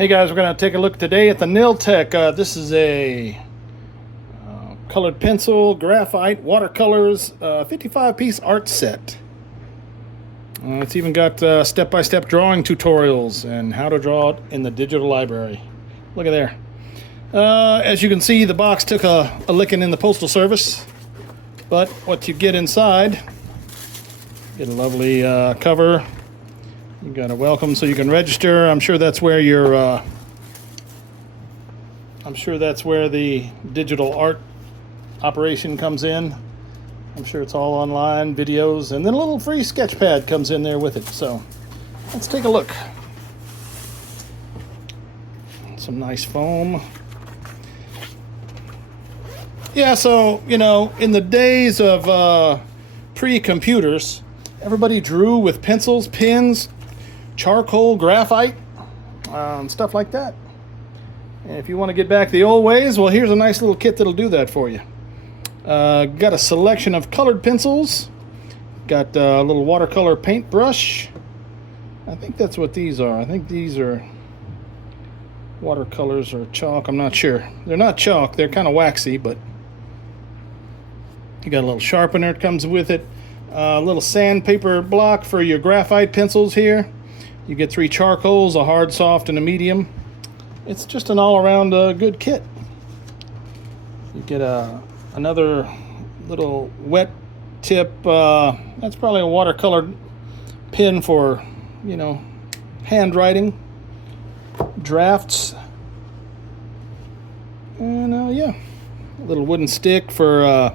Hey guys, we're going to take a look today at the Nil-Tech. This is a colored pencil, graphite, watercolors, 55-piece art set. It's even got step-by-step drawing tutorials and how to draw it in the digital library. Look at there. As you can see, the box took a licking in the Postal Service, but what you get inside, get a lovely cover. You got a welcome so you can register. I'm sure that's where your the digital art operation comes in. I'm sure it's all online, videos, and then a little free sketch pad comes in there with it. So let's take a look. Some nice foam. Yeah, so, you know, in the days of pre-computers, everybody drew with pencils, pens, charcoal, graphite, stuff like that. And if you want to get back the old ways, well, here's a nice little kit that'll do that for you. Got a selection of colored pencils. Got a little watercolor paintbrush. I think that's what these are. I think these are watercolors or chalk. I'm not sure. They're not chalk. They're kind of waxy, but you got a little sharpener. It comes with it. A little sandpaper block for your graphite pencils here. You get 3 charcoals, a hard, soft, and a medium. It's just an all-around good kit. You get another little wet tip. That's probably a watercolored pen for, you know, handwriting, drafts. And yeah, a little wooden stick for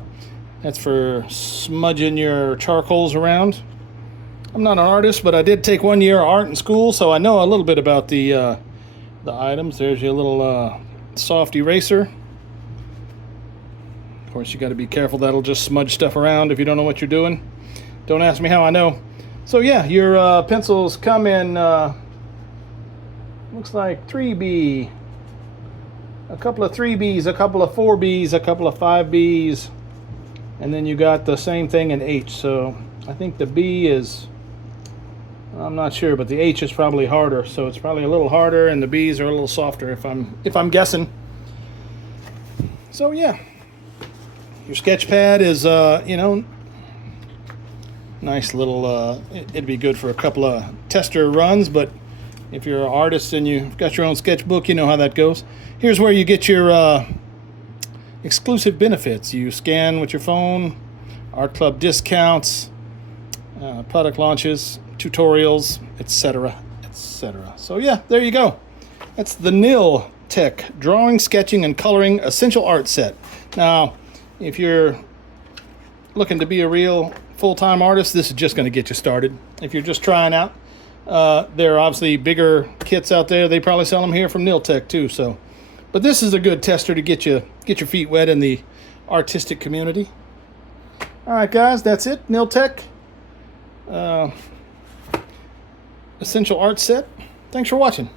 that's for smudging your charcoals around. I'm not an artist, but I did take 1 year of art in school, so I know a little bit about the items. There's your little soft eraser. Of course, you got to be careful. That'll just smudge stuff around if you don't know what you're doing. Don't ask me how I know. So yeah, your pencils come in, looks like 3B, a couple of 3Bs, a couple of 4Bs, a couple of 5Bs, and then you got the same thing in H. So I think the B is, I'm not sure, but the H is probably harder, so it's probably a little harder, and the B's are a little softer if I'm guessing. So yeah, your sketch pad is you know, nice little. It'd be good for a couple of tester runs, but if you're an artist and you've got your own sketchbook, you know how that goes. Here's where you get your exclusive benefits. You scan with your phone, art club discounts, product launches, tutorials, etc., etc. So yeah, there you go. That's the Nil-Tech Drawing, Sketching, and Coloring Essential Art Set. Now, if you're looking to be a real full-time artist, this is just going to get you started. If you're just trying out, there are obviously bigger kits out there. They probably sell them here from Nil-Tech too. So, but this is a good tester to get your feet wet in the artistic community. All right, guys, that's it. Nil-Tech. Essential art set. Thanks for watching.